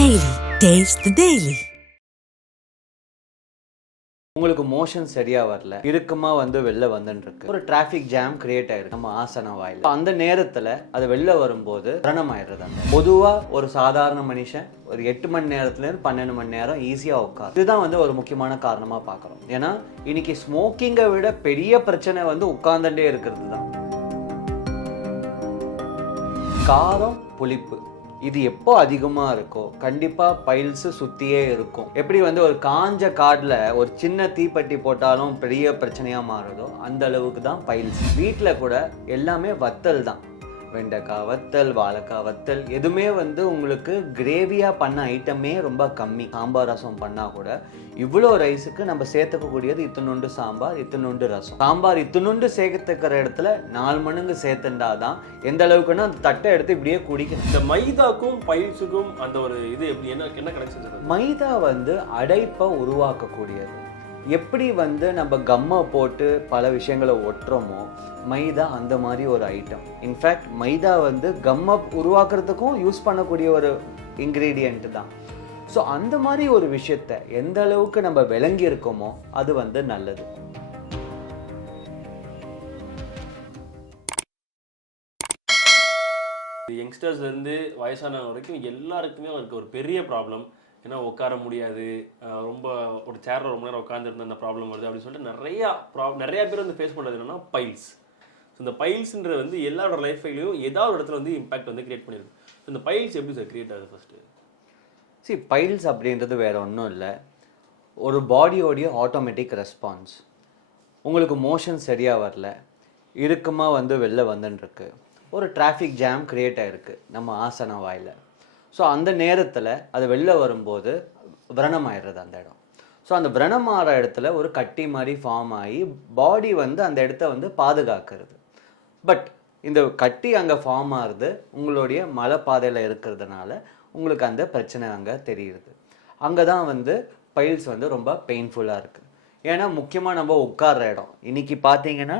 Daily taste daily உங்களுக்கு motion சரியா வரல. இறுக்கமா வந்து வெளில வந்துருக்கு ஒரு டிராஃபிக் ஜாம் கிரியேட் ஆயிருக்கு. நம்ம ஆசன வாயில். அந்த நேரத்துல அது வெளில வரும்போது மரணம் ஆயிடுறது அந்த. பொதுவா ஒரு சாதாரண மனுஷன் ஒரு எட்டு மணி நேரத்துல இருந்து பன்னெண்டு மணி நேரம் ஈஸியா உட்காரு இதுதான் வந்து ஒரு முக்கியமான காரணமா பாக்குறோம் ஏன்னா இன்னைக்கு ஸ்மோக்கிங்கை விட பெரிய பிரச்சனை வந்து உட்கார்ந்துட்டே இருக்கிறது தான். காரம் புளிப்பு. இது எப்போ அதிகமாக இருக்கோ கண்டிப்பாக பைல்ஸு சுற்றியே இருக்கும். எப்படி வந்து ஒரு காஞ்ச காட்டில் ஒரு சின்ன தீப்பெட்டி போட்டாலும் பெரிய பிரச்சனையாக மாறுதோ அந்த அளவுக்கு தான் பைல்ஸ் வீட்டில் கூட எல்லாமே வத்தல் தான். வெண்டைக்காய் வத்தல் வாழைக்காய் வத்தல் எதுவுமே வந்து உங்களுக்கு கிரேவியா பண்ண ஐட்டமே ரொம்ப கம்மி. சாம்பார் ரசம் பண்ணா கூட இவ்வளோ ரைஸுக்கு நம்ம சேர்த்துக்கக்கூடியது இத்தனுண்டு சாம்பார் இத்தனுண்டு ரசம். சாம்பார் இத்தனுண்டு சேர்த்துக்கிற இடத்துல நாலு மடங்கு சேர்த்துண்டாதான் எந்த அளவுக்குன்னா அந்த தட்டை எடுத்து இப்படியே குடிக்கணும். இந்த மைதாக்கும் பைல்ஸுக்கும் அந்த ஒரு இது எப்படி என்ன என்ன கனெக்ஷன் மைதா வந்து அடைப்பை உருவாக்கக்கூடியது. எப்படி வந்து நம்ம கம்மை போட்டு பல விஷயங்களை ஒட்டுறோமோ மைதா அந்த மாதிரி ஒரு ஐட்டம் இன்ஃபேக்ட் மைதா வந்து கம்மை உருவாக்குறதுக்கும் யூஸ் பண்ணக்கூடிய ஒரு இன்க்ரீடியண்ட் தான். ஸோ அந்த மாதிரி ஒரு விஷயத்த எந்த அளவுக்கு நம்ம விளங்கி இருக்கோமோ அது வந்து நல்லது. யங்ஸ்டர்ஸ்லேருந்து வயசானவங்க வரைக்கும் எல்லாருக்குமே அவருக்கு ஒரு பெரிய ப்ராப்ளம் ஏன்னா உட்கார முடியாது. ரொம்ப ஒரு சேரில் ரொம்ப நேரம் உட்காந்துருந்தா அந்த ப்ராப்ளம் வருது அப்படின்னு சொல்லிட்டு நிறையா ப்ராப் நிறையா பேர் வந்து ஃபேஸ் பண்ணுறது என்னென்னா பைல்ஸ் இந்த பைல்ஸுன்றது வந்து எல்லாரோட லைஃப்லையும் ஏதாவது ஒரு இடத்துல வந்து இம்பாக்ட் வந்து கிரியேட் பண்ணியிருக்கு இந்த பைல்ஸ் எப்படி சார் கிரியேட் ஆகுது ஃபஸ்ட்டு சி பைல்ஸ் அப்படின்றது வேறு ஒன்றும் இல்லை. ஒரு பாடியோடைய ஆட்டோமேட்டிக் ரெஸ்பான்ஸ் உங்களுக்கு மோஷன் சரியாக வரல. இறுக்கமாக வந்து வெளில வந்துட்டுருக்கு ஒரு டிராஃபிக் ஜாம் கிரியேட் ஆகிருக்கு நம்ம ஆசன வாயில். ஸோ அந்த நேரத்தில் அது வெளில வரும்போது விரணம் ஆயிடுறது அந்த இடம். ஸோ அந்த விரணம் ஆகிற இடத்துல ஒரு கட்டி மாதிரி ஃபார்ம் ஆகி பாடி வந்து அந்த இடத்த வந்து பாதுகாக்கிறது. பட் இந்த கட்டி அங்கே ஃபார்ம் ஆகுது உங்களுடைய மலை பாதையில் இருக்கிறதுனால உங்களுக்கு அந்த பிரச்சனை அங்கே தெரியுது. அங்கே தான் வந்து பைல்ஸ் வந்து ரொம்ப பெயின்ஃபுல்லாக இருக்குது ஏன்னா முக்கியமாக நம்ம உட்கார்ற இடம். இன்னைக்கு பார்த்தீங்கன்னா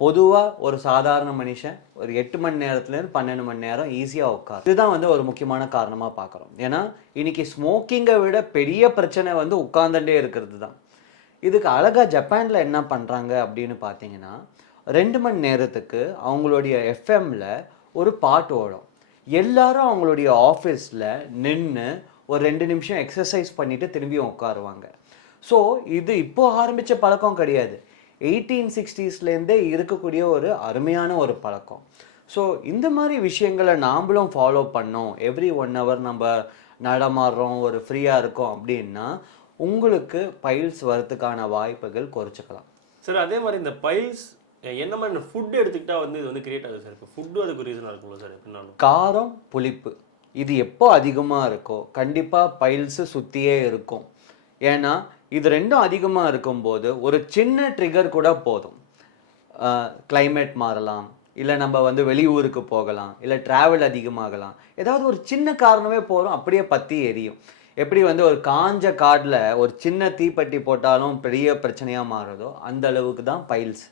பொதுவாக ஒரு சாதாரண மனுஷன் ஒரு எட்டு மணி நேரத்துலேருந்து பன்னெண்டு மணி நேரம் ஈஸியாக உட்கார் இதுதான் வந்து ஒரு முக்கியமான காரணமாக பார்க்குறோம். ஏன்னா இன்னைக்கு ஸ்மோக்கிங்கை விட பெரிய பிரச்சனை வந்து உட்காந்துட்டே இருக்கிறது தான் இதுக்கு அழகாக ஜப்பானில் என்ன பண்ணுறாங்க அப்படின்னு பார்த்தீங்கன்னா ரெண்டு மணி நேரத்துக்கு அவங்களுடைய எஃப்எம்மில் ஒரு பாட்டு ஓடும். எல்லாரும் அவங்களுடைய ஆஃபீஸில் நின்று ஒரு ரெண்டு நிமிஷம் எக்ஸசைஸ் பண்ணிவிட்டு திரும்பியும் உட்காருவாங்க. ஸோ இது இப்போது ஆரம்பித்த பழக்கம் கிடையாது. எயிட்டீன் சிக்ஸ்டீஸ்லேருந்தே இருக்கக்கூடிய ஒரு அருமையான ஒரு பழக்கம். ஸோ இந்த மாதிரி விஷயங்களை நாமளும் ஃபாலோ பண்ணோம். எவ்ரி ஒன் ஹவர் நம்ம நடமாடுறோம் ஒரு ஃப்ரீயாக இருக்கோம் அப்படின்னா உங்களுக்கு பைல்ஸ் வரதுக்கான வாய்ப்புகள் குறைச்சிக்கலாம். சார் அதே மாதிரி இந்த பைல்ஸ் என்ன மாதிரி ஃபுட் எடுத்துக்கிட்டா வந்து இது வந்து கிரியேட் ஆகுது சார் இப்போ ஃபுட்டு அதுக்கு ரீசனாக இருக்கும்ல சார் எப்படின்னாலும் காரம் புளிப்பு. இது எப்போ அதிகமாக இருக்கோ கண்டிப்பாக பைல்ஸு சுற்றியே இருக்கும். ஏன்னா இது ரெண்டும் அதிகமாக இருக்கும்போது ஒரு சின்ன ட்ரிகர் கூட போதும். கிளைமேட் மாறலாம் இல்லை நம்ம வந்து வெளியூருக்கு போகலாம் இல்லை ட்ராவல் அதிகமாகலாம். ஏதாவது ஒரு சின்ன காரணமே போகிறோம் அப்படியே பற்றி எரியும். எப்படி வந்து ஒரு காஞ்ச காட்டில் ஒரு சின்ன தீப்பெட்டி போட்டாலும் பெரிய பிரச்சனையாக மாறுதோ அந்த அளவுக்கு தான் பைல்ஸ்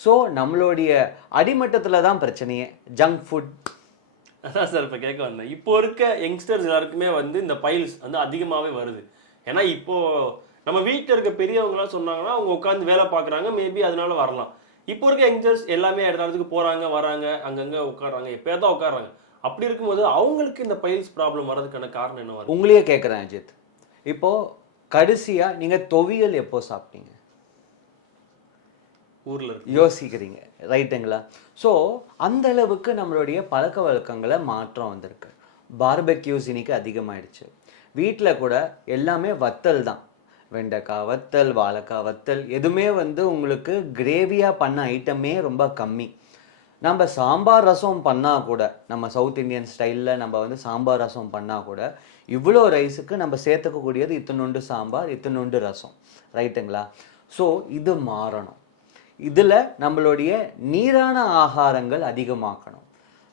ஸோ நம்மளுடைய அடிமட்டத்தில் தான் பிரச்சனையே ஜங்க் ஃபுட் அதான் சார் இப்போ கேட்க வந்தேன். இப்போ இருக்க யங்ஸ்டர்ஸ் எல்லாருக்குமே வந்து இந்த பைல்ஸ் வந்து அதிகமாகவே வருது. ஏன்னா இப்போது நம்ம வீட்டில் இருக்க பெரியவங்களாம் சொன்னாங்கன்னா அவங்க உட்காந்து வேலை பார்க்குறாங்க மேபி அதனால வரலாம். இப்போ இருக்க யங்ஸ்டர்ஸ் எல்லாமே இடத்த இடத்துக்கு போகிறாங்க வராங்க அங்கங்கே உட்காடுறாங்க எப்போயா தான் உட்காடுறாங்க அப்படி இருக்கும்போது அவங்களுக்கு இந்த பைல்ஸ் ப்ராப்ளம் வர்றதுக்கான காரணம் என்ன வருது? உங்களையே கேட்குறேன் அஜித். இப்போ கடைசியாக நீங்கள் தொவியல் எப்போ சாப்பிட்டீங்க? ஊரில் இருக்கு. யோசிக்கிறீங்க ரைட்டுங்களா? ஸோ அந்த அளவுக்கு நம்மளுடைய பழக்க வழக்கங்களை மாற்றம் வந்திருக்கு. பார்பெக்யூஸ் இன்னைக்கு அதிகமாயிடுச்சு. வீட்டில் கூட எல்லாமே வத்தல் தான். வெண்டைக்காய் வத்தல் வாழைக்காய் வத்தல் எதுவுமே வந்து உங்களுக்கு கிரேவியாக பண்ண ஐட்டமே ரொம்ப கம்மி. நம்ம சாம்பார் ரசம் பண்ணால் கூட நம்ம சவுத் இந்தியன் ஸ்டைலில் நம்ம வந்து சாம்பார் ரசம் பண்ணால் கூட இவ்வளோ ரைஸுக்கு நம்ம சேர்த்துக்கக்கூடியது இத்தனுண்டு சாம்பார் இத்தனுண்டு ரசம். ரைட்டுங்களா ஸோ இது மாறணும். இதில் நம்மளுடைய நீரான ஆகாரங்கள் அதிகமாக்கணும்.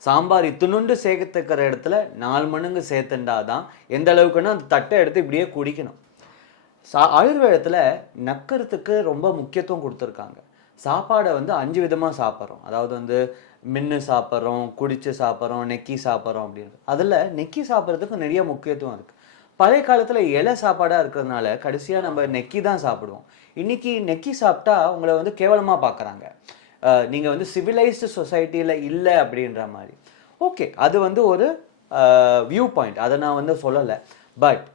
சாம்பார் இத்தினுண்டு சேர்த்துக்கிற இடத்துல நாலு மடங்கு சேர்த்துண்டாதான் எந்த அளவுக்குன்னா அந்த தட்டை எடுத்து இப்படியே குடிக்கணும். சா ஆயுர்வேதத்தில் நக்கரத்துக்கு ரொம்ப முக்கியத்துவம் கொடுத்துருக்காங்க. சாப்பாடை வந்து அஞ்சு விதமாக சாப்பிட்றோம். அதாவது வந்து மின்னு சாப்பிட்றோம் குடிச்சு சாப்பிட்றோம் நெக்கி சாப்பிட்றோம் அப்படின்றது. அதில் நெக்கி சாப்பிட்றதுக்கு நிறைய முக்கியத்துவம் இருக்குது பழைய காலத்தில் இலை சாப்பாடாக இருக்கிறதுனால கடைசியாக நம்ம நெக்கி தான் சாப்பிடுவோம். இன்னைக்கு நெக்கி சாப்பிட்டா உங்களை வந்து கேவலமாக பார்க்குறாங்க நீங்கள் வந்து சிவிலைஸ்டு சொசைட்டியில் இல்லை அப்படின்ற மாதிரி. ஓகே அது வந்து ஒரு வியூ பாயிண்ட் அதை நான் வந்து சொல்லலை. பட்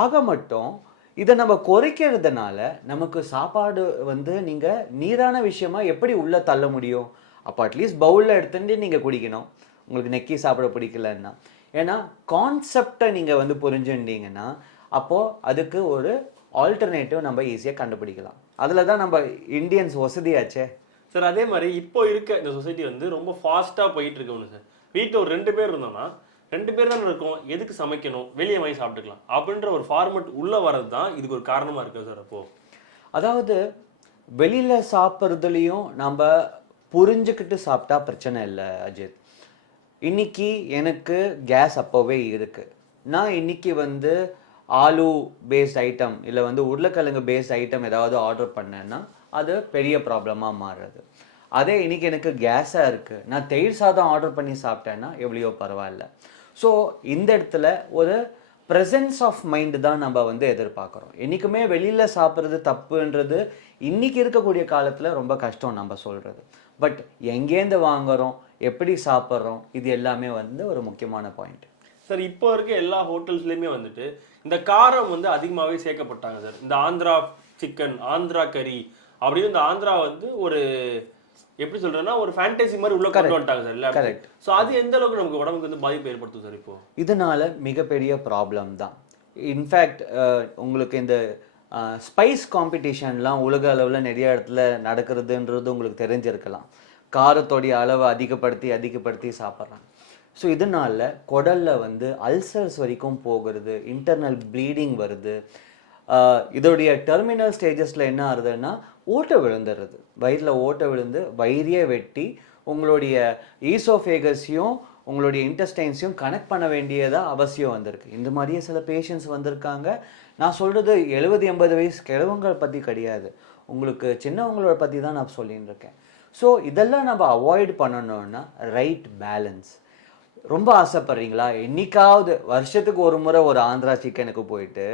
ஆக மட்டும் இதை நம்ம குறைக்கிறதுனால நமக்கு சாப்பாடு வந்து நீங்கள் நீரான விஷயமா எப்படி உள்ளே தள்ள முடியும்? அப்போ அட்லீஸ்ட் பவுலில் எடுத்துட்டு நீங்கள் குடிக்கணும். உங்களுக்கு நெக்கி சாப்பிட பிடிக்கலன்னா. ஏன்னா கான்செப்டை நீங்கள் வந்து புரிஞ்சுட்டீங்கன்னா அப்போது அதுக்கு ஒரு ஆல்டர்னேட்டிவ் நம்ம ஈஸியாக கண்டுபிடிக்கலாம். அதில் தான் நம்ம இந்தியன்ஸ் வசதியாச்சே? சார் அதே மாதிரி இப்போ இருக்க இந்த சொசைட்டி வந்து ரொம்ப ஃபாஸ்ட்டாக போயிட்டு இருக்கு ஒன்று சார் வீட்டில் ஒரு ரெண்டு பேர் இருந்தோம்னா ரெண்டு பேர் தானே இருக்கோம். எதுக்கு சமைக்கணும்? வெளியே வாங்கி சாப்பிட்டுக்கலாம். அப்படின்ற ஒரு ஃபார்மெட் உள்ளே வர்றது தான் இதுக்கு ஒரு காரணமாக இருக்குது சார் அப்போது அதாவது வெளியில் சாப்பிட்றதுலையும் நம்ம புரிஞ்சுக்கிட்டு சாப்பிட்டா பிரச்சனை இல்லை அஜித். இன்னைக்கு எனக்கு கேஸ் அப்போவே இருக்குது நான் இன்னைக்கு வந்து ஆலு பேஸ்ட் ஐட்டம் இல்லை வந்து உருளைக்கிழங்கு பேஸ்ட் ஐட்டம் ஏதாவது ஆர்டர் பண்ணேன்னா அது பெரிய ப்ராப்ளமாக மாறுறது. அதே இன்னைக்கு எனக்கு கேஸாக இருக்குது நான் தயிர் சாதம் ஆர்டர் பண்ணி சாப்பிட்டேன்னா எவ்வளோ பரவாயில்ல. ஸோ இந்த இடத்துல ஒரு ப்ரெசன்ஸ் ஆஃப் மைண்டு தான் நம்ம வந்து எதிர்பார்க்குறோம். என்றைக்குமே வெளியில் சாப்பிட்றது தப்புன்றது இன்னைக்கு இருக்கக்கூடிய காலத்தில் ரொம்ப கஷ்டம் நம்ம சொல்கிறது பட் எங்கேருந்து வாங்குறோம் எப்படி சாப்பிட்றோம் இது எல்லாமே வந்து ஒரு முக்கியமான பாயிண்ட் சார் இப்போ இருக்க எல்லா ஹோட்டல்ஸ்லேயுமே வந்துட்டு இந்த காரம் வந்து அதிகமாகவே சேர்க்கப்பட்டாங்க சார் இந்த ஆந்திரா சிக்கன் ஆந்திரா கறி அப்படின்னு இந்த ஆந்திரா வந்து ஒரு எப்படி சொல்றேன்னா ஒரு ஃபேண்டசி மாதிரி உள்ள கொண்டு வந்துட்டாங்க சார் இல்ல Correct. ஸோ அது எந்த அளவுக்கு நமக்கு உடம்புக்கு வந்து பாதிப்பு ஏற்படுத்தும் சார் இப்போ? இதனால மிகப்பெரிய ப்ராப்ளம் தான். இன்ஃபேக்ட் உங்களுக்கு இந்த ஸ்பைஸ் காம்படிஷன்லாம் உலக அளவில் நிறைய இடத்துல நடக்கிறதுன்றது உங்களுக்கு தெரிஞ்சிருக்கலாம். காரத்தோடைய அளவை அதிகப்படுத்தி அதிகப்படுத்தி சாப்பிட்றாங்க. ஸோ இதனால குடல்ல வந்து அல்சர்ஸ் வரைக்கும் போகிறது இன்டர்னல் ப்ளீடிங் வருது. இதோடைய டெர்மினல் ஸ்டேஜஸில் என்ன ஆகுதுன்னா ஓட்டை விழுந்துடுறது. வயிறில் ஓட்டை விழுந்து வயிறியே வெட்டி உங்களுடைய ஈசோஃபேகஸையும் உங்களுடைய இன்டஸ்டைன்ஸையும் கனெக்ட் பண்ண வேண்டியதாக அவசியம் வந்திருக்கு. இந்த மாதிரியே சில பேஷண்ட்ஸ் வந்திருக்காங்க. நான் சொல்கிறது எழுபது எண்பது வயசு கிழவங்களை பற்றி கிடையாது. உங்களுக்கு சின்னவங்களோட பற்றி தான் நான் சொல்லின்னு இருக்கேன். ஸோ இதெல்லாம் நம்ம அவாய்ட் பண்ணணும்னா ரைட் பேலன்ஸ் ரொம்ப ஆசைப்படுறீங்களா? என்னைக்காவது வருஷத்துக்கு ஒரு முறை ஒரு ஆந்திரா சிக்கனுக்கு போயிட்டு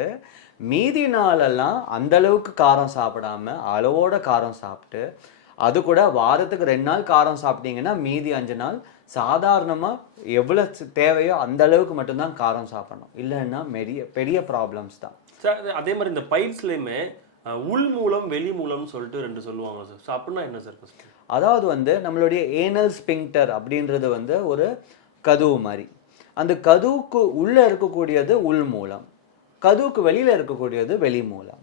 மீதி நாளெல்லாம் அந்த அளவுக்கு காரம் சாப்பிடாம அளவோட காரம் சாப்பிட்டு அது கூட வாரத்துக்கு ரெண்டு நாள் காரம் சாப்பிட்டீங்கன்னா மீதி அஞ்சு நாள் சாதாரணமாக எவ்வளோ தேவையோ அந்த அளவுக்கு மட்டும்தான் காரம் சாப்பிடணும். இல்லைன்னா பெரிய பெரிய ப்ராப்ளம்ஸ் தான். சார் அதே மாதிரி இந்த அஹ், உள் மூலம் வெளி மூலம்னு சொல்லிட்டு ரெண்டு சொல்லுவாங்க சார். ஸோ அப்படின்னா என்ன சார் அதாவது வந்து நம்மளுடைய ஏனல் ஸ்பிங்டர் அப்படின்றது வந்து ஒரு கதவு மாதிரி. அந்த கதவுக்கு உள்ள இருக்கக்கூடியது உள் மூலம். கதவுக்கு வெளியில் இருக்கக்கூடியது வெளி மூலம்.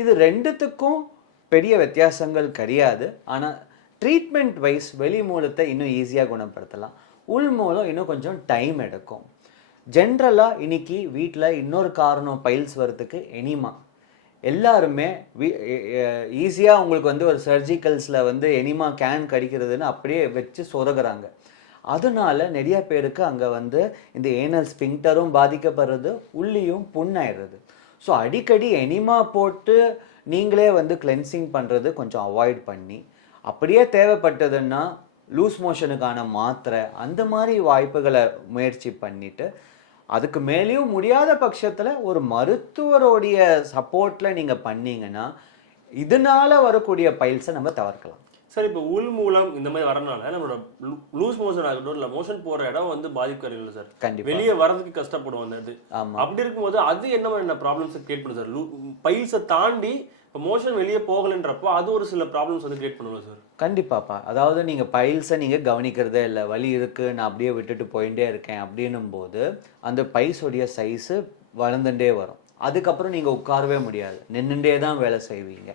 இது ரெண்டுத்துக்கும் பெரிய வித்தியாசங்கள் கிடையாது. ஆனால் ட்ரீட்மெண்ட் வைஸ் வெளி மூலத்தை இன்னும் ஈஸியாக குணப்படுத்தலாம். உள் மூலம் இன்னும் கொஞ்சம் டைம் எடுக்கும். ஜென்ரலாக இன்னைக்கு வீட்டில் இன்னொரு காரணம் பைல்ஸ் வரத்துக்கு எனிமா எல்லாருமே ஈஸியாக உங்களுக்கு வந்து ஒரு சர்ஜிக்கல்ஸில் வந்து எனிமா கேன் கடிக்கிறதுன்னு அப்படியே வச்சு சொதகிறாங்க. அதனால நிறைய பேருக்கு அங்கே வந்து இந்த ஏனல் ஸ்பிங்டரும் பாதிக்கப்படுறது உள்ளியும் புண்ணாயிடுறது. ஸோ அடிக்கடி எனிமா போட்டு நீங்களே வந்து கிளென்சிங் பண்ணுறது கொஞ்சம் அவாய்ட் பண்ணி அப்படியே தேவைப்பட்டதுன்னா லூஸ் மோஷனுக்கான மாத்திரை அந்த மாதிரி வாய்ப்புகளை முயற்சி பண்ணிட்டு அதுக்கு மேலேயும் முடியாத பட்சத்தில் ஒரு மருத்துவருடைய சப்போர்ட்டில் நீங்கள் பண்ணீங்கன்னா இதனால வரக்கூடிய பைல்ஸை நம்ம தவிர்க்கலாம். சார் இப்போ உள் மூலம் இந்த மாதிரி வரனால நம்மளோட லூஸ் மோஷன் ஆகட்டும் இல்லை மோஷன் போற இடம் வந்து பாதிக்கிறீங்களா சார். கண்டிப்பா. வெளியே வரதுக்கு கஷ்டப்படும் அந்த இது. அப்படி இருக்கும்போது அது என்ன மாதிரி ப்ராப்ளம்ஸ் கிரியேட் பண்ணுது சார்? பைல்ஸை தாண்டி இப்போ மோஷன் வெளியே போகலைன்றப்போ அது ஒரு சில ப்ராப்ளம்ஸ் வந்து கிரியேட் பண்ணுவோம் சார்? கண்டிப்பாப்பா. அதாவது நீங்கள் பைல்ஸை நீங்கள் கவனிக்கிறதே இல்லை. வலி இருக்கு நான் அப்படியே விட்டுட்டு போயிட்டே இருக்கேன் அப்படின்னும் போது அந்த பைல்ஸோடைய சைஸு வளர்ந்துட்டே வரும். அதுக்கப்புறம் நீங்கள் உட்காரவே முடியாது. நின்றுட்டே தான் வேலை செய்வீங்க.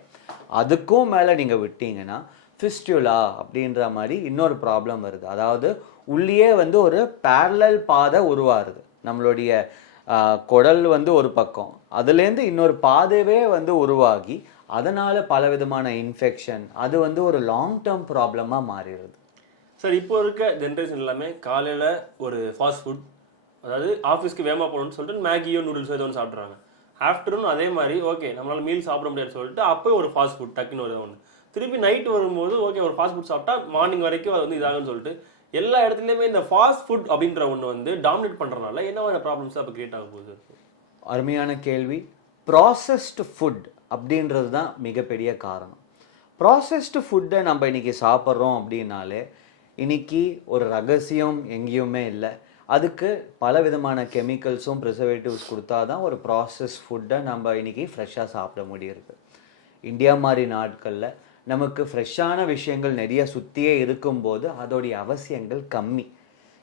அதுக்கும் மேலே நீங்கள் விட்டீங்கன்னா ஃபிஸ்டுலா அப்படின்ற மாதிரி இன்னொரு ப்ராப்ளம் வருது. அதாவது உள்ளேயே வந்து ஒரு பேரலல் பாதை உருவாருது நம்மளுடைய குடல் வந்து ஒரு பக்கம். அதுலேருந்து இன்னொரு பாதையே வந்து உருவாகி அதனால பலவிதமான இன்ஃபெக்ஷன் அது வந்து ஒரு லாங் டேர்ம் ப்ராப்ளமாக மாறிடுது. சார் இப்போ இருக்க ஜென்ரேஷன் எல்லாமே காலையில் ஒரு ஃபாஸ்ட் ஃபுட் அதாவது ஆஃபீஸ்க்கு வேகமாக போகணும்னு சொல்லிட்டு மேகியோ நூடுல்ஸோ ஏதோ ஒன்று சாப்பிட்றாங்க. ஆஃப்டர்நூன் அதே மாதிரி ஓகே நம்மளால் மீல் சாப்பிட முடியாதுன்னு சொல்லிட்டு அப்போ ஒரு ஃபாஸ்ட் ஃபுட் டக்குன்னு ஒரு ஒன்று திருப்பி நைட் வரும்போது ஓகே ஒரு ஃபாஸ்ட் ஃபுட் சாப்பிட்டா மார்னிங் வரைக்கும் அது வந்து இதாகும்னு சொல்லிட்டு எல்லா இடத்துலையுமே இந்த ஃபாஸ்ட் ஃபுட் அப்படின்ற ஒன்று வந்து டாமினேட் பண்ணுறதுனால என்ன மாதிரி ப்ராப்ளம்ஸ் அப்போ கிரியேட் ஆக போகுது? அருமையான கேள்வி. ப்ராசஸ்டு ஃபுட் அப்படின்றது தான் மிகப்பெரிய காரணம். ப்ராசஸ்டு ஃபுட்டை நம்ம இன்னைக்கு சாப்பிட்றோம் அப்படின்னாலே இன்னைக்கு ஒரு ரகசியம் எங்கேயுமே இல்லை. அதுக்கு பல விதமான கெமிக்கல்ஸும் ப்ரிசர்வேட்டிவ்ஸ் கொடுத்தா தான் ஒரு ப்ராசஸ் ஃபுட்டை நம்ம இன்றைக்கி ஃப்ரெஷ்ஷாக சாப்பிட முடியுது. இந்தியா மாதிரி நாட்களில் நமக்கு ஃப்ரெஷ்ஷான விஷயங்கள் நிறைய சுற்றியே இருக்கும்போது அதோடைய அவசியங்கள் கம்மி.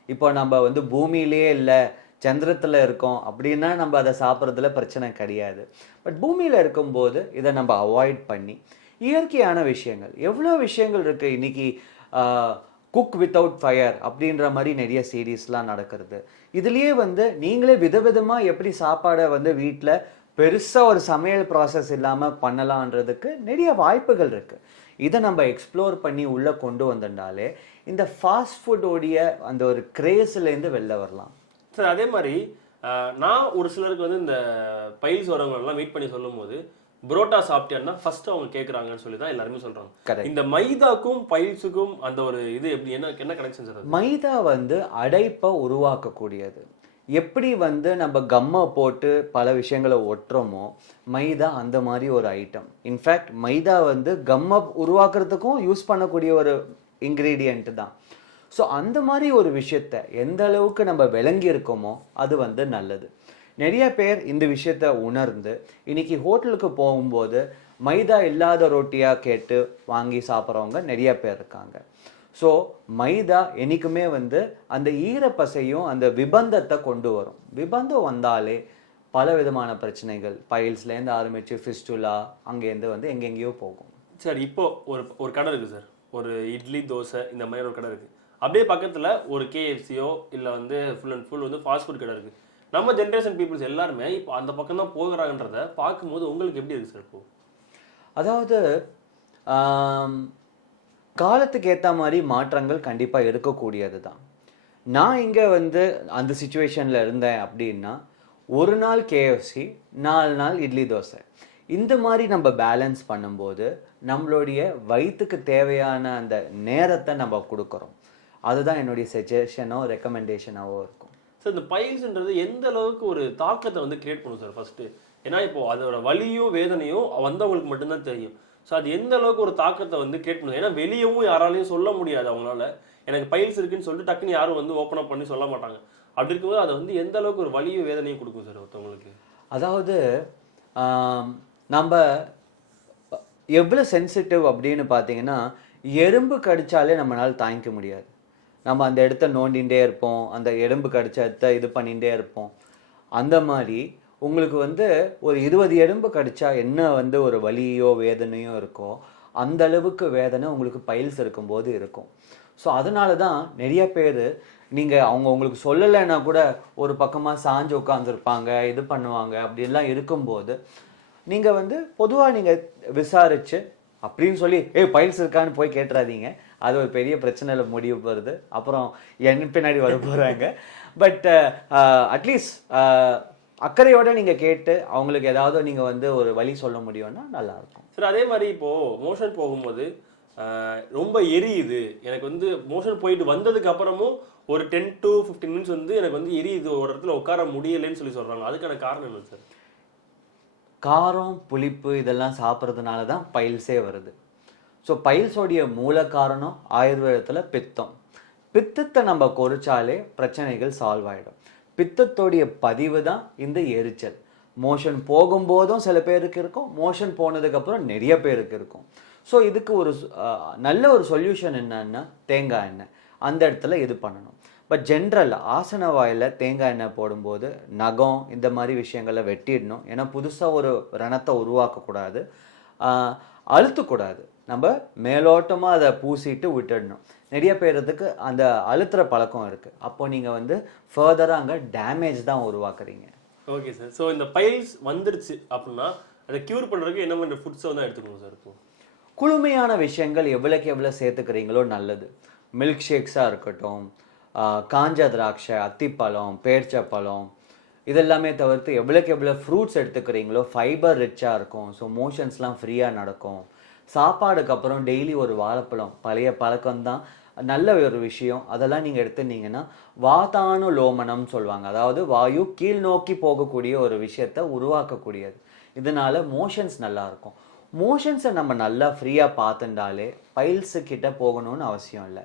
இப்போ நம்ம வந்து பூமியிலேயே இல்லை சந்திரத்தில் இருக்கோம் அப்படின்னா நம்ம அதை சாப்பிட்றதுல பிரச்சனை கிடையாது. பட் பூமியில் இருக்கும்போது இதை நம்ம அவாய்ட் பண்ணி இயற்கையான விஷயங்கள் எவ்வளோ விஷயங்கள் இருக்குது இன்னைக்கு குக் வித்தவுட் ஃபயர் அப்படின்ற மாதிரி நிறைய சீரீஸ்லாம் நடக்கிறது. இதுலேயே வந்து நீங்களே விதவிதமாக எப்படி சாப்பாடை வந்து வீட்டில் பெருசாக ஒரு சமையல் ப்ராசஸ் இல்லாமல் பண்ணலான்றதுக்கு நிறைய வாய்ப்புகள் இருக்குது இதை நம்ம எக்ஸ்ப்ளோர் பண்ணி உள்ளே கொண்டு வந்திருந்தாலே இந்த ஃபாஸ்ட் ஃபுட்டோடைய அந்த ஒரு கிரேஸ்லேருந்து வெளில வரலாம். சார் அதே மாதிரி நான் ஒரு சிலருக்கு வந்து இந்த பைல்ஸ் வரவங்க எல்லாம் மீட் பண்ணி சொல்லும்போது புரோட்டா சாப்பிட்டேன்னா ஃபர்ஸ்ட் அவங்க கேட்குறாங்கன்னு சொல்லி தான் எல்லாருமே சொல்றாங்க. Correct. இந்த மைதாக்கும் பைல்ஸுக்கும் அந்த ஒரு இது எப்படி என்ன என்ன கனெக்ஷன் சார் மைதா வந்து அடைப்பை உருவாக்கக்கூடியது. எப்படி வந்து நம்ம கம்மை போட்டு பல விஷயங்களை ஒட்டுறோமோ மைதா அந்த மாதிரி ஒரு ஐட்டம் இன்ஃபேக்ட் மைதா வந்து கம்மை உருவாக்குறதுக்கும் யூஸ் பண்ணக்கூடிய ஒரு இன்க்ரீடியண்ட் தான். ஸோ அந்த மாதிரி ஒரு விஷயத்த எந்த அளவுக்கு நம்ம விளங்கி இருக்கோமோ அது வந்து நல்லது. நிறைய பேர் இந்த விஷயத்த உணர்ந்து இன்னைக்கு ஹோட்டலுக்கு போகும்போது மைதா இல்லாத ரொட்டியாக கேட்டு வாங்கி சாப்பிட்றவங்க நிறைய பேர் இருக்காங்க. ஸோ மைதா என்னைக்குமே வந்து அந்த ஈரப்பசையும் அந்த விபந்தத்தை கொண்டு வரும். விபந்தம் வந்தாலே பல விதமான பிரச்சனைகள். பைல்ஸ்லேருந்து ஆரம்பித்து ஃபிஸ்டுலா அங்கேருந்து வந்து எங்கெங்கேயோ போகும். சார் இப்போ ஒரு ஒரு கடை இருக்கு சார். ஒரு இட்லி தோசை இந்த மாதிரி ஒரு கடை இருக்கு. அப்படியே பக்கத்துல ஒரு கேஎஃப்சியோ இல்ல வந்து ஃபுல் அண்ட் ஃபுல் வந்து ஃபாஸ்ட் ஃபுட் கடை இருக்கு. நம்ம ஜென்ரேஷன் பீப்புள்ஸ் எல்லாருமே இப்போ அந்த பக்கம் தான் போகிறாங்கன்றத பார்க்கும்போது உங்களுக்கு எப்படி இருக்கு சார் இப்போ? அதாவது காலத்துக்கு ஏற்ற மாதிரி மாற்றங்கள் கண்டிப்பாக இருக்கக்கூடியது தான் நான் இங்கே வந்து அந்த சுச்சுவேஷனில் இருந்தேன் அப்படின்னா ஒரு நாள் கேஎஃப்சி நாலு நாள் இட்லி தோசை. இந்த மாதிரி நம்ம பேலன்ஸ் பண்ணும்போது நம்மளுடைய வயிற்றுக்கு தேவையான அந்த நேரத்தை நம்ம கொடுக்குறோம். அதுதான் என்னுடைய சஜஷனோ ரெக்கமெண்டேஷனாவோ இருக்கும். சார் இந்த பைல்ஸ்ன்றது எந்த அளவுக்கு ஒரு தாக்கத்தை வந்து கிரியேட் பண்ணும் சார் ஃபஸ்ட்டு ஏன்னா இப்போது அதோட வலியோ வேதனையோ வந்தவங்களுக்கு மட்டும்தான் தெரியும். ஸோ அது எந்த அளவுக்கு ஒரு தாக்கத்தை வந்து கிரியேட் பண்ணுது ஏன்னா வெளியவும் யாராலையும் சொல்ல முடியாது அவங்களால. எனக்கு பயில்ஸ் இருக்குன்னு சொல்லிட்டு டக்குன்னு யாரும் வந்து ஓப்பன் அப் பண்ணி சொல்ல மாட்டாங்க. அப்படி இருக்கும்போது அதை வந்து எந்த அளவுக்கு ஒரு வலியும் வேதனையும் கொடுக்கும் சார் ஒருத்தவங்களுக்கு? அதாவது நம்ம எவ்வளோ சென்சிட்டிவ் அப்படின்னு பார்த்தீங்கன்னா எறும்பு கடித்தாலே நம்மளால் தாங்கிக்க முடியாது. நம்ம அந்த இடத்த நோண்டிகிட்டே இருப்போம். அந்த எறும்பு கடிச்ச இடத்த இது பண்ணிகிட்டே இருப்போம். அந்த மாதிரி உங்களுக்கு வந்து ஒரு இருபது எறும்பு கடிச்சா என்ன வந்து ஒரு வலியோ வேதனையோ இருக்கோ அந்த அளவுக்கு வேதனை உங்களுக்கு பைல்ஸ் இருக்கும்போது இருக்கும். ஸோ அதனால தான் நிறைய பேர் நீங்கள் அவங்க உங்களுக்கு சொல்லலைன்னா கூட ஒரு பக்கமாக சாஞ்சு உட்காந்துருப்பாங்க இது பண்ணுவாங்க அப்படிலாம் இருக்கும்போது நீங்கள் வந்து பொதுவாக நீங்கள் விசாரிச்சு அப்படின்னு சொல்லி ஏய் பைல்ஸ் இருக்கான்னு போய் கேட்டுறாதீங்க. அது ஒரு பெரிய பிரச்சனையில் முடிவு வருது. அப்புறம் என் பின்னாடி வர போகிறாங்க பட் அட்லீஸ்ட் அக்கறையோட நீங்கள் கேட்டு அவங்களுக்கு ஏதாவது நீங்கள் வந்து ஒரு வழி சொல்ல முடியும்னா நல்லாயிருக்கும். சார் அதே மாதிரி இப்போ மோஷன் போகும்போது ரொம்ப எரியுது. எனக்கு வந்து மோஷன் போயிட்டு வந்ததுக்கு அப்புறமும் ஒரு டென் டு 15 மினிட்ஸ் வந்து எனக்கு வந்து எரியுது. ஒரு இடத்துல உட்கார முடியலைன்னு சொல்லி சொல்றாங்க. அதுக்கான காரணம் என்ன சார்? காரம் புளிப்பு இதெல்லாம் சாப்பிட்றதுனால தான் பைல்ஸே வருது. ஸோ பைல்ஸோடைய மூல காரணம் ஆயுர்வேதத்தில் பித்தம். பித்தத்தை நம்ம குறைச்சாலே பிரச்சனைகள் சால்வ் ஆகிடும் பித்தத்தோடைய பதிவு தான் இந்த எரிச்சல். மோஷன் போகும்போதும் சில பேருக்கு இருக்கும் மோஷன் போனதுக்கப்புறம் நிறைய பேருக்கு இருக்கும். ஸோ இதுக்கு ஒரு நல்ல ஒரு சொல்யூஷன் என்னன்னா தேங்காய் எண்ணெய். அந்த இடத்துல இது பண்ணணும். பட் ஜென்ரல் ஆசன வாயில் தேங்காய் எண்ணெய் போடும்போது நகம் இந்த மாதிரி விஷயங்களை வெட்டிடணும். ஏன்னா புதுசாக ஒரு ரணத்தை உருவாக்கக்கூடாது. அழுத்தக்கூடாது. நம்ம மேலோட்டமாக அதை பூசிட்டு விட்டுடணும். நிறைய பேர்த்துக்கு அந்த அழுத்துற பழக்கம் இருக்குது அப்போ நீங்கள் வந்து ஃபர்தராக அங்கே டேமேஜ் தான் உருவாக்குறீங்க. ஓகே சார் ஸோ இந்த பைல்ஸ் வந்துருச்சு அப்படின்னா அதை கியூர் பண்றதுக்கு என்ன மாதிரி ஃபுட்ஸை வந்து எடுத்துக்கணும் சார் இப்போ? குளுமையான விஷயங்கள் எவ்வளோக்கு எவ்வளோ சேர்த்துக்கிறீங்களோ நல்லது. மில்க் ஷேக்ஸாக இருக்கட்டும் காஞ்ச திராட்சை அத்திப்பழம் பேர்ச்சப்பழம் இதெல்லாமே தவிர்த்து எவ்வளோக்கு எவ்வளோ ஃப்ரூட்ஸ் எடுத்துக்கிறீங்களோ ஃபைபர் ரிச்சாக இருக்கும். ஸோ மோஷன்ஸ்லாம் ஃப்ரீயாக நடக்கும். சாப்பாடுக்கு அப்புறம் டெய்லி ஒரு வாழைப்பழம் பழைய பழக்கம்தான். நல்ல ஒரு விஷயம். அதெல்லாம் நீங்கள் எடுத்துட்டீங்கன்னா வாதானு லோமனம் சொல்லுவாங்க. அதாவது வாயு கீழ் நோக்கி போகக்கூடிய ஒரு விஷயத்தை உருவாக்கக்கூடியது. இதனால மோஷன்ஸ் நல்லாயிருக்கும் மோஷன்ஸை நம்ம நல்லா ஃப்ரீயாக பார்த்துட்டாலே பைல்ஸு கிட்ட போகணும்னு அவசியம் இல்லை.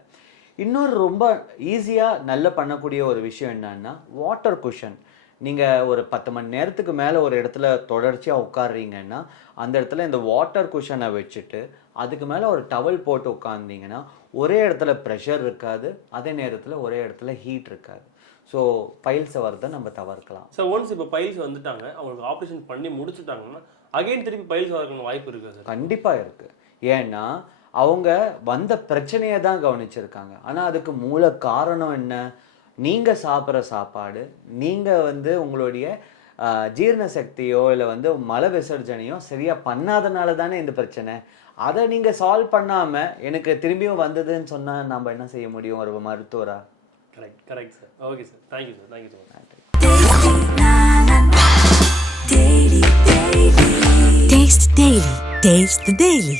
இன்னொரு ரொம்ப ஈஸியாக நல்லா பண்ணக்கூடிய ஒரு விஷயம் என்னன்னா வாட்டர் குஷன் நீங்கள் ஒரு பத்து மணி நேரத்துக்கு மேலே ஒரு இடத்துல தொடர்ச்சியாக உட்காடுறீங்கன்னா அந்த இடத்துல இந்த வாட்டர் குஷனை வச்சுட்டு அதுக்கு மேலே ஒரு டவல் போட்டு உட்காந்தீங்கன்னா ஒரே இடத்துல ப்ரெஷர் இருக்காது அதே நேரத்தில் ஒரே இடத்துல ஹீட் இருக்காது. ஸோ பைல்ஸை வரதை நம்ம தவிர்க்கலாம். சார் ஒன்ஸ் இப்போ பைல்ஸ் வந்துட்டாங்க அவங்களுக்கு ஆப்ரேஷன் பண்ணி முடிச்சுட்டாங்கன்னா அகைன் திருப்பி பைல்ஸ் வரதுக்கான வாய்ப்பு இருக்கா சார் கண்டிப்பாக இருக்கு. ஏன்னா அவங்க வந்த பிரச்சனையை தான் கவனிச்சிருக்காங்க. ஆனால் அதுக்கு மூல காரணம் என்ன? நீங்கள் சாப்பிட்ற சாப்பாடு நீங்கள் வந்து உங்களுடைய ஜீரண சக்தியோ இல்லை வந்து மல விசர்ஜனையோ சரியாக பண்ணாதனால தானே இந்த பிரச்சனை. அதை நீங்கள் சால்வ் பண்ணாமல் எனக்கு திரும்பியும் வந்ததுன்னு சொன்னால் நம்ம என்ன செய்ய முடியும்? ஒரு மருத்துவரா? Correct correct sir okay sir thank you sir thank you so much Taste Daily. Taste the Daily.